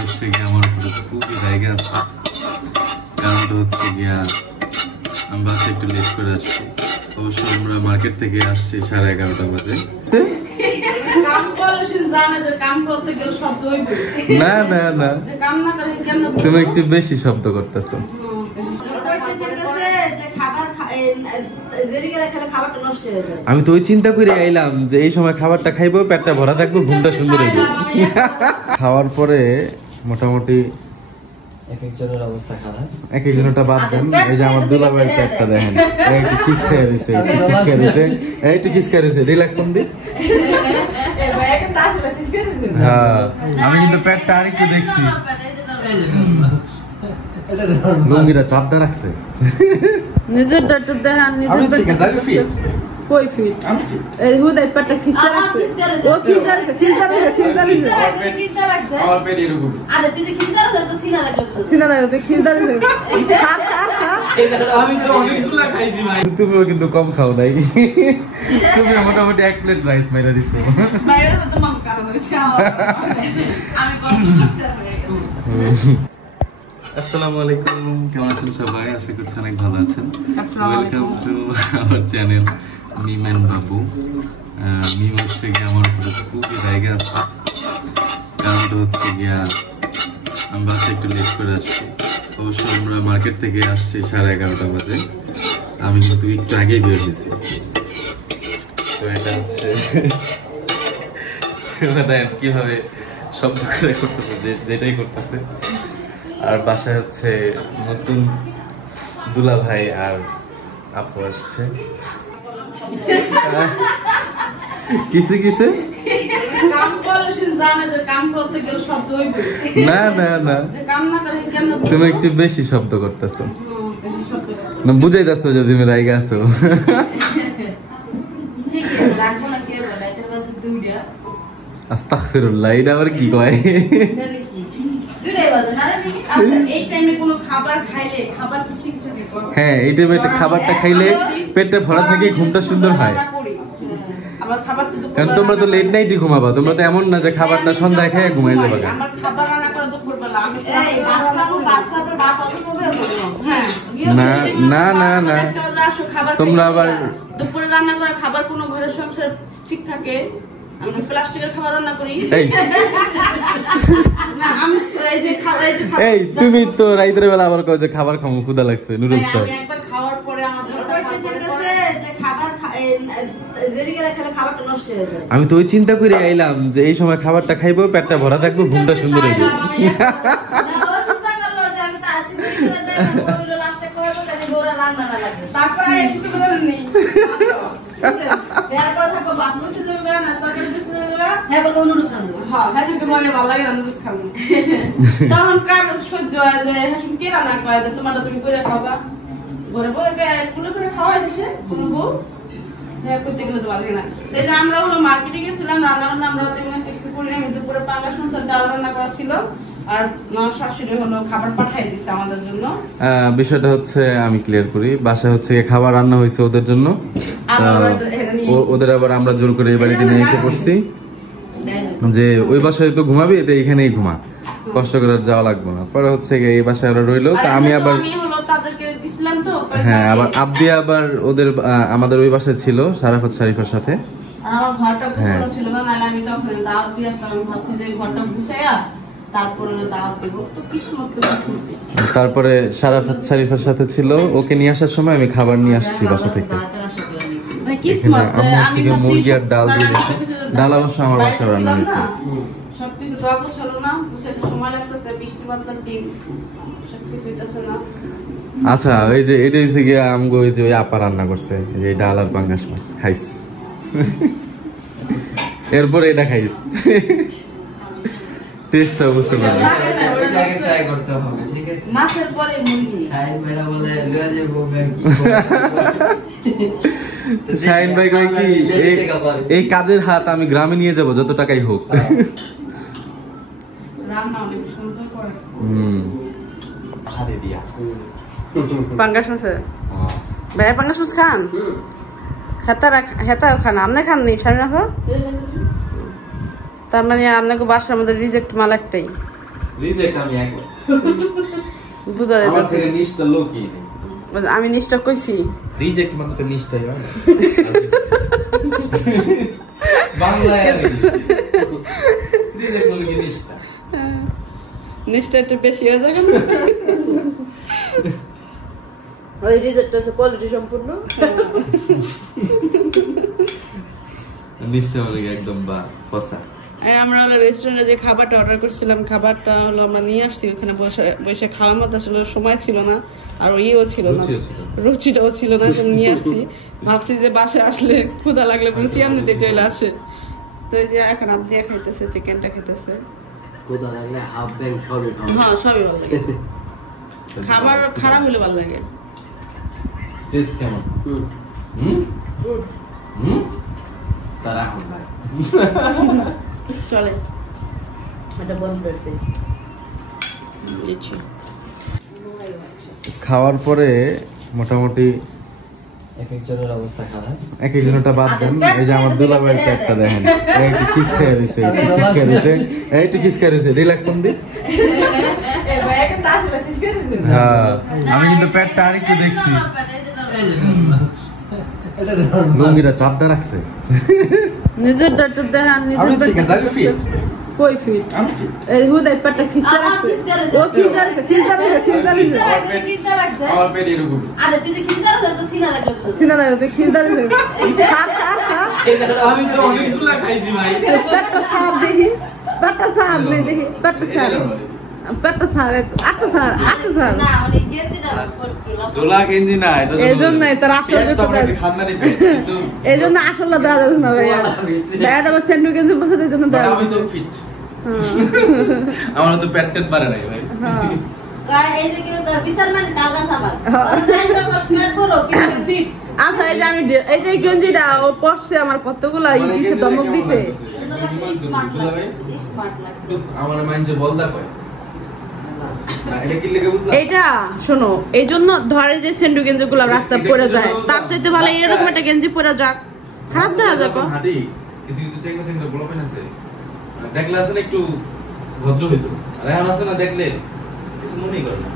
হচ্ছে গিয়ে আমার উপরে খুবই জায়গা আছে, কারণটা হচ্ছে গিয়া আমি বাসে একটু লেট করে আসছি। অবশ্য আমরা মার্কেট থেকে আসছি 11:30 বাজে। না না না, তুমি একটু বেশি শব্দ করতেছো। আমি তো ওই চিন্তা করে আইলাম যে এই সময় খাবারটা খাইবো, পেটটা ভরা থাকবো, ঘুমটা সুন্দর হইবে। খাওয়ার পরে মোটামুটি এক একজনটা বাদ দেন। এই যে আমার দুলাভাইয়ের পেটটা দেখেন, একটু খিসকায় রয়েছে, একটু খিসকায় রয়েছে। রিল্যাক্সন দি। হ্যাঁ, আমি কিন্তু পেটটা আরেকটু দেখছি, লুঙ্গিটা চাপদা রাখছে। নিজের ডট দেখান, নিজের কই ফিট এই হুদাই পেটটা খিচা রাখছে। ও খিচা রাখছে, খিচা রাখছে আমার পেট এরকম। আরে তুই যে খিচা রাখছ তো সিনা রাখছ, খিচা রাখছ। খা আমি তো অনেকগুলা খাইছি ভাই। তুমিও কিন্তু কম খাও নাই, তুমি মোটামুটি 1 প্লেট রাইস মেরে দিছো ভাই। এটা তো তোমার কারণ হইছে, আমি কম করছি হয়ে গেছে। আসসালামু আলাইকুম, কেমন আছেন সবাই? আশা করছি অনেক ভালো আছেন। Welcome to our channel Mim and Babu. Mim হচ্ছে গিয়ে আমার উপরে খুবই জায়গা আছে, কারণটা হচ্ছে গিয়া আমি বাসে একটু লেট করে আসছি। অবশ্য আমরা মার্কেট থেকে আসছি 11:30 বাজে। আমি কিন্তু একটু আগেই বের হয়েছি। তো এটা হচ্ছে কিভাবে শব্দ করে করতেছে, যেটাই করতেছে। আর বাসায় হচ্ছে নতুন দুলা ভাই আর আপু আসছে। কিসে কিসে না না না, তুমি একটু বেশি শব্দ করতেছো, না বুঝাইতেছো যে তুমি রাইগা আছো। আস্তাগফিরুল্লাহ, এটা আবার কি কয়? হ্যাঁ, এই টাইমে খাবারটা খাইলে পেটটা ভরা থাকে, ঘুমটা সুন্দর হয়। কারণ তোমরা তো লেট নাইটই ঘুমাবা, তোমরা তো এমন না যে খাবারটা সন্ধ্যায় খেয়ে ঘুমাই যাবে। না না না না, তোমরা আবার দুপুরে রান্না করা খাবার কোনো ঘরের সংসার ঠিক থাকে? আমি প্লাস্টিকের খাবার রান্না করি। এই তুমি তো রাইতের বেলা আবার কও যে খাবার খামু, ক্ষুধা লাগছে, নুডলস খাও। আমি একবার খাওয়ার পরে আমার যে খাবার দেরি করে খেলে খাবারটা নষ্ট হয়ে যায়। আমি তো ওই চিন্তা করে আইলাম যে এই সময় খাবারটা খাইবো, পেটটা ভরা থাকবো, ঘুমটা সুন্দর হইবে। আমরা হলো মার্কেটে গেছিলাম, রান্না বান্না আমরা কিছু করি না, কিন্তু পুরো পাঙ্গাস মাছের ডাল রান্না করা ছিল। আর শাশুড়ি হলো খাবার পাঠিয়ে দিছে আমাদের জন্য। বিষয়টা হচ্ছে আমি ক্লিয়ার করি, বাসায় হচ্ছে খাবার রান্না হয়েছে ওদের জন্য, ওদের আবার আমরা জোর করে এই বাড়িতে নিয়ে এসে পড়ছি যে ওই বাসায় তো ঘুমাবি, এতে এখানেই ঘুমা, কষ্ট করে যাওয়া লাগবে না। পরে হচ্ছে এই বাসায় ওরা রইলো, তা আমি আবার হ্যাঁ আবার আব্দি আবার ওদের আমাদের ওই বাসায় ছিল সারাফত শরীফের সাথে। আমার ঘরটা গুছানো ছিল না, নাহলে আমি তখন দাওয়াত দিয়ে আসলাম। আমি ভাবছি যে ঘরটা গুছাইয়া তারপরে দাওয়াত দেব, তো কিসমত করে। তারপরে সারাফত শরীফের সাথে ছিল, ওকে নিয়ে আসার সময় আমি খাবার নিয়ে আসছি বাসা থেকে। মানে কিসমত, আমি মুরগি আর ডাল দিয়ে দিয়েছি। ডাল অবশ্য আমার বাসায় রান্না হয়েছে। সবকিছু দোয়া গোছালো না, গুছাইতে সময় লাগতেছে, বৃষ্টি বাদলার দিন, সবকিছু হইতাছে না। আচ্ছা, ওই যে এটা হচ্ছে গিয়ে আমগো ওই যে ওই আপা রান্না করছে, যে ডাল আর পাঙ্গাস মাছ খাইস, এরপরে এটা খাইস, টেস্টটা বুঝতে পারবি। ওটাকে ট্রাই করতে হবে, ঠিক আছে? মাছের পরে মুরগি শাহিন ভাই বলে লয়ে যাবো শাহিন ভাই কই কি এই কাজের হাত আমি গ্রামে নিয়ে যাব, যত টাকাই হোক। রান্না অনেক সুন্দর করে। হাতে দিয়া পাঙ্গাস মাছ ভাই, পাঙ্গাস মাছ খান? হেতা খান? আপনি খান নি? স্বামী না? তার মানে আপনাকে বাসার মধ্যে রিজেক্ট মাল একটাই। রিজেক্ট আমি একবার বুঝা যায় আমার থেকে নিষ্ঠা লোকই নেই আমি নিষ্ঠা কইছি রিজেক্ট মানে তো নিষ্ঠাই হয় না বাংলায় আর রিজেক্ট মানে কি নিষ্ঠা নিষ্ঠা একটু বেশি হয়ে যাবে না ওই রিজেক্ট আছে কোয়ালিটি সম্পূর্ণ নিষ্ঠা মানে একদম বা ফসা আমরা হলো রেস্টুরেন্টে যে খাবারটা অর্ডার করছিলাম খাবারটা হলো আমরা নিয়ে আসছি ওখানে বসে খাওয়ার মতো আসলে সময় ছিল না আর ইয়েও ছিল না রুচিটাও ছিল না নিয়ে আসছি ভাবছি যে বাসায় আসলে ক্ষুধা লাগলে রুচি এমনিতে চলে আসে তো এই যে এখন আপনি খাইতেছে চিকেনটা খেতেছে ক্ষুধা লাগলে হাফ ব্যাং সবই খাওয়া হ্যাঁ সবই ভালো লাগে খাবার খারাপ হলে ভালো লাগে টেস্ট কেমন তারা চলে এটা বন্ধ করতে দিচ্ছি খাওয়ার পরে মোটামুটি এক একজনের অবস্থা খারাপ এক একজনটা বাদ দেন এই যে আমার দুলাভাইয়ের পেটটা দেখেন এইটা খিসকা রইছে এইটা খিসকা রইছে রিল্যাক্সন দি হ্যাঁ আমি কিন্তু পেটটা আরেকটু দেখছি লুঙ্গিটা চাপদা রাখছে নিজের ডাক্তার দেখান নিজের কই ফিট এই হুদাই পেটটা খিচা রাখছে ও খিচা রাখছে আমার পেট এরকম আরে তুই যে খিচা রাখছ তো সিনা লাগলো সিনা দাও খিচা রাখছে সার আমি তো অনেকগুলা খাইছি ভাই পেটটা সার দেখি পেটটা সার দেখি পেটটা সার আটটা সার না উনি গেছিনা দোলা গেঞ্জি না এটা এইজন্যই তার আসলে খানদানি পেট কিন্তু এইজন্য আসলে দেওয়া যাবে না ভাইয়া ভাইয়া আবার স্যান্ডউইচ গেঞ্জি বসে এই জন্য দেওয়া আমি তো ফিট আমার তো পেট টেট পারে নাই ভাই গায় এই যে কেউ বিশাল মানে টাকা সাবান চাই তো কসমেট করো কি ফিট আচ্ছা এই যে আমি এই যে গেঞ্জিটা ও পরছে আমার কতগুলা ই দিছে দমক দিছে স্মার্ট লাগে আমার মাইন্ডে বলদা কয় এটা কি লেগে বুঝলা এইটা শোনো এই জন্য ধরে যে সেন্ডু গেঞ্জি গুলো রাস্তা পড়ে যায় তার চাইতে ভালো এরকম একটা গেঞ্জি পরে যাক খারাপ দেখা যাবে হাঁটি কিছু কিছু চেঙ্গা বলা পেন আছে দেখলে আসলে একটু ভদ্র হইতো আর এখন আছে না দেখলে কিছু মনেই করে না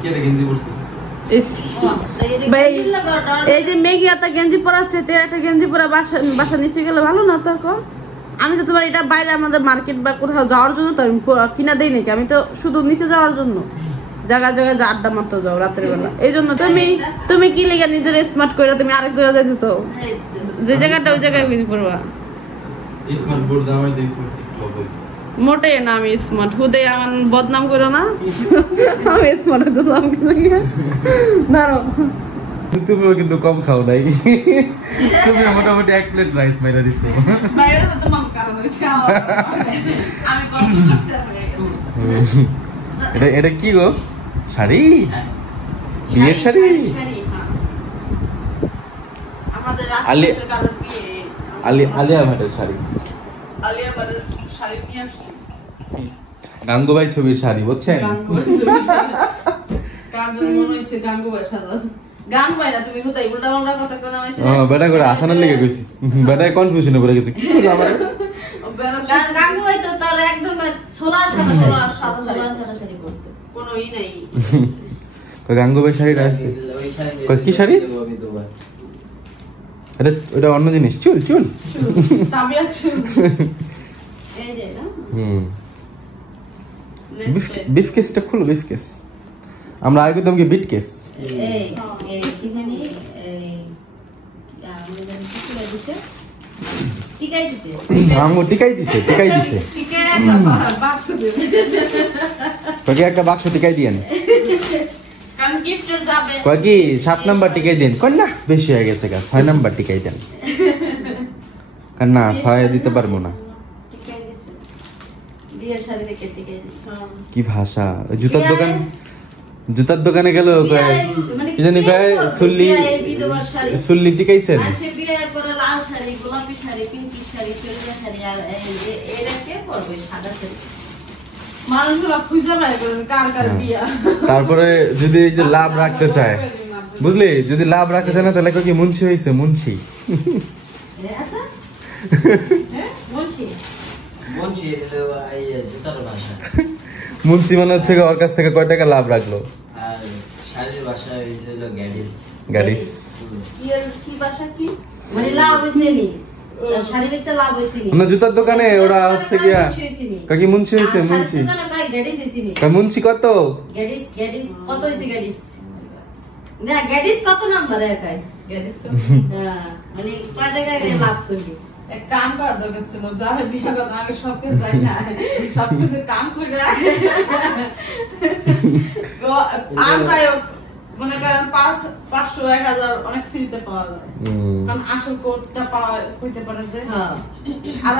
কি একটা গেঞ্জি পরছি ভাই এই যে মেঘি একটা গেঞ্জি পরাচ্ছে তের একটা গেঞ্জি পরা বাসা নিচে গেলে ভালো না তো আমি তো তোমার এটা বাইরে আমাদের মার্কেট বা কোথাও যাওয়ার জন্য তো আমি কিনা দেই নাকি আমি তো শুধু নিচে যাওয়ার জন্য জায়গায় জায়গায় যা আড্ডা মারতে যাও রাতের বেলা এই জন্য তুমি কি লেগে নিজের স্মার্ট করে তুমি আরেক জায়গায় যাইতেছো যে জায়গাটা ওই জায়গায় গেঞ্জি পরবা স্মার্ট বোর্ড জামাই দিস স্মার্ট মোটে না আমি স্মার্ট হুদে আমার বদনাম করো না আমি স্মার্ট হতে দাম দাঁড়ো তুমিও কিন্তু কম খাও নাই তুমি মোটামুটি 1 প্লেট রাইস মাইরা দিছো বাইরে তো তোমার কারণ হইছে আমি কম করছি এটা কি গো শাড়ি বিয়ের শাড়ি আমাদের রাজকোষের কারণ বিয়ে আলিয়া ভাটের শাড়ি আলিয়া ভাটের শাড়ি নিয়ে আসছি গাঙ্গুবাই ছবির শাড়ি বুঝছেন কার জন্য মনে হইছে গাঙ্গুবাই সাদা গাঙ্গুবাই না তুমি হুদাই উল্টা পাল্টা কথা কোন আমি বেটা করে আসানোর লেগে কইছি বেটা কনফিউশনে পড়ে গেছে কি বলবো আমার গাঙ্গুবাই তো তার একদম সোলা সাদা শাড়ি পরতে কোনো ই নাই কই গাঙ্গুবাই শাড়িটা আছে কই কি শাড়ি এটা ওটা অন্য জিনিস চুল তাবিয়া চুল এই যে না বিফ কেসটা খুলো বিফ কেস আমরা আগে তো আমাকে বিট কেস এই কি জানি এই আমি জানি কি করে দিছে টিকাই দিছে আমগো টিকাই দিছে টিকাই একটা বাক্স দিবে কই একটা বাক্স টিকাই দিয়েন কারণ গিফটের যাবে কই কি 7 নাম্বার টিকাই দেন কোন না বেশি হয়ে গেছে গা 6 নাম্বার টিকাই দেন কারণ না 6 দিতে পারবো না টিকাই দিছে বিয়ের শাড়ি দেখে টিকাই দিছে কি ভাষা জুতার দোকানে গেল কি জানি কয় সুল্লি টিকাইছেন আচ্ছা বিয়ের পরে লাল শাড়ি গোলাপি শাড়ি পিঙ্কি শাড়ি ফিরোজা শাড়ি আর এরা কে পরবে সাদা শাড়ি মানুষগুলো খুঁজে বের করে কার বিয়া তারপরে যদি এই যে লাভ রাখতে চায় বুঝলি যদি লাভ রাখতে চায় না তাহলে কি মুন্সি হইছে মুন্সি আচ্ছা হ্যাঁ মুন্সি মনছি এলো এই জুতার ভাষা মুন্সি মনে হচ্ছে ওর কাছ থেকে কয় টাকা লাভ রাখলো। আর শাড়ির বাসা হয়েছিল গ্যাডিস। গাড়িস কি বাসা কি মানে লাভ হইছে নি, শাড়ি বেচে লাভ হইছে নি। মানে জুতার দোকানে ওরা হচ্ছে গিয়া কাকি মুন্সি হয়েছে, মুন্সি গ্যাডিস হইছে নি। মুন্সি কত গ্যাডিস কত হইছে? গ্যাডিস না, গ্যাডিস কত নাম্বার একাই? গ্যাডিস মানে কয় টাকা লাভ করলি? এক কাম করা দরকার ছিল, যারা বিয়ে করতে আগে সবকে যাই না, সবকিছু কাম করে আর যাই হোক, মনে করেন 500 1000 অনেক ফ্রিতে পাওয়া যায়, কারণ আসল কোডটা পাওয়া হইতে পারে যে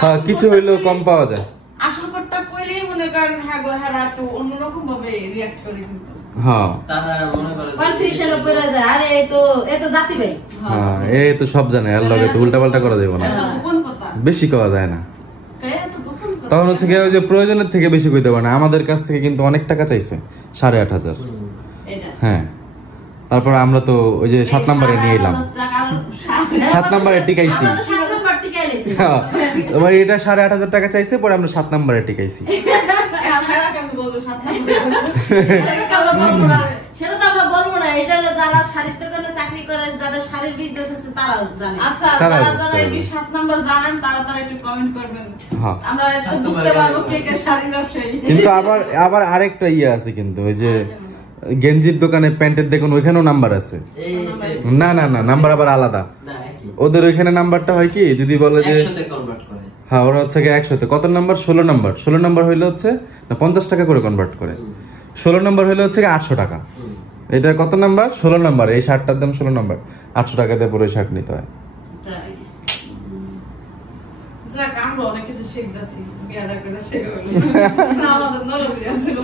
হ্যাঁ কিছু হইলেও কম পাওয়া যায়। আসল কোডটা কইলেই মনে করেন হ্যাঁ গো হ্যাঁ একটু অন্যরকম ভাবে রিঅ্যাক্ট করে কিন্তু হ্যাঁ তারা মনে করে কনফিউশনে পড়ে যায়। আরে এই তো জাতি ভাই, হ্যাঁ এই তো সব জানে, আর লগে তো উল্টা পাল্টা করা যাবে না, এত গোপন কথা বেশি করা যায় না। এত গোপন কথা তখন হচ্ছে কি ওই যে প্রয়োজনের থেকে বেশি কইতে পারে না। আমাদের কাছ থেকে কিন্তু অনেক টাকা চাইছে, 8,500। এটা হ্যাঁ তারপর আমরা তো ওই যে 7 নম্বরে নিয়ে এলাম, 7 নম্বরে টিকাইছি। 7 নাম্বার টিকাই লাইছে। হ্যাঁ, তোমার এটা 8,500 টাকা চাইছে, পরে আমরা 7 নম্বরে টিকাইছি। আমরা কেন বলবো 7 নম্বর সেটা তো আমরা বলবো না। এটা যারা শাড়ির দোকানে চাকরি করে, যাদের শাড়ির বিজনেস আছে তারাও জানে। আচ্ছা তারা যারা বুঝতে যারা এই পারবে। 7 নাম্বার জানেন তারা একটু কমেন্ট করবেন, হ্যাঁ আমরা একটু বুঝতে পারবো কে কে শাড়ি ব্যবসায়ী। কিন্তু আবার আরেকটা ইয়ে আছে কিন্তু, ওই যে গেঞ্জির দোকানে প্যান্টের দেখুন ওইখানেও নাম্বার আছে। এই না না না, নাম্বার আবার আলাদা। না একই ওদের ওইখানে নাম্বারটা হয় কি, যদি বলে যে 100 তে কনভার্ট করে। হ্যাঁ ওরা হচ্ছে 100তে কত নাম্বার, 16 নাম্বার। 16 নাম্বার হইলে হচ্ছে না 50 টাকা করে কনভার্ট করে। 16 নাম্বার হইলে হচ্ছে 800 টাকা। এটা কত নাম্বার, 16 নাম্বার। এই শার্টটার দাম 16 নাম্বার, 800 টাকা দিয়ে পুরো শার্ট নিতে হয়। তাই যাক আমরা অনেক কিছু শিখতেছি, বিয়াটা করে শেখ হলো আমাদের নরক ছিল।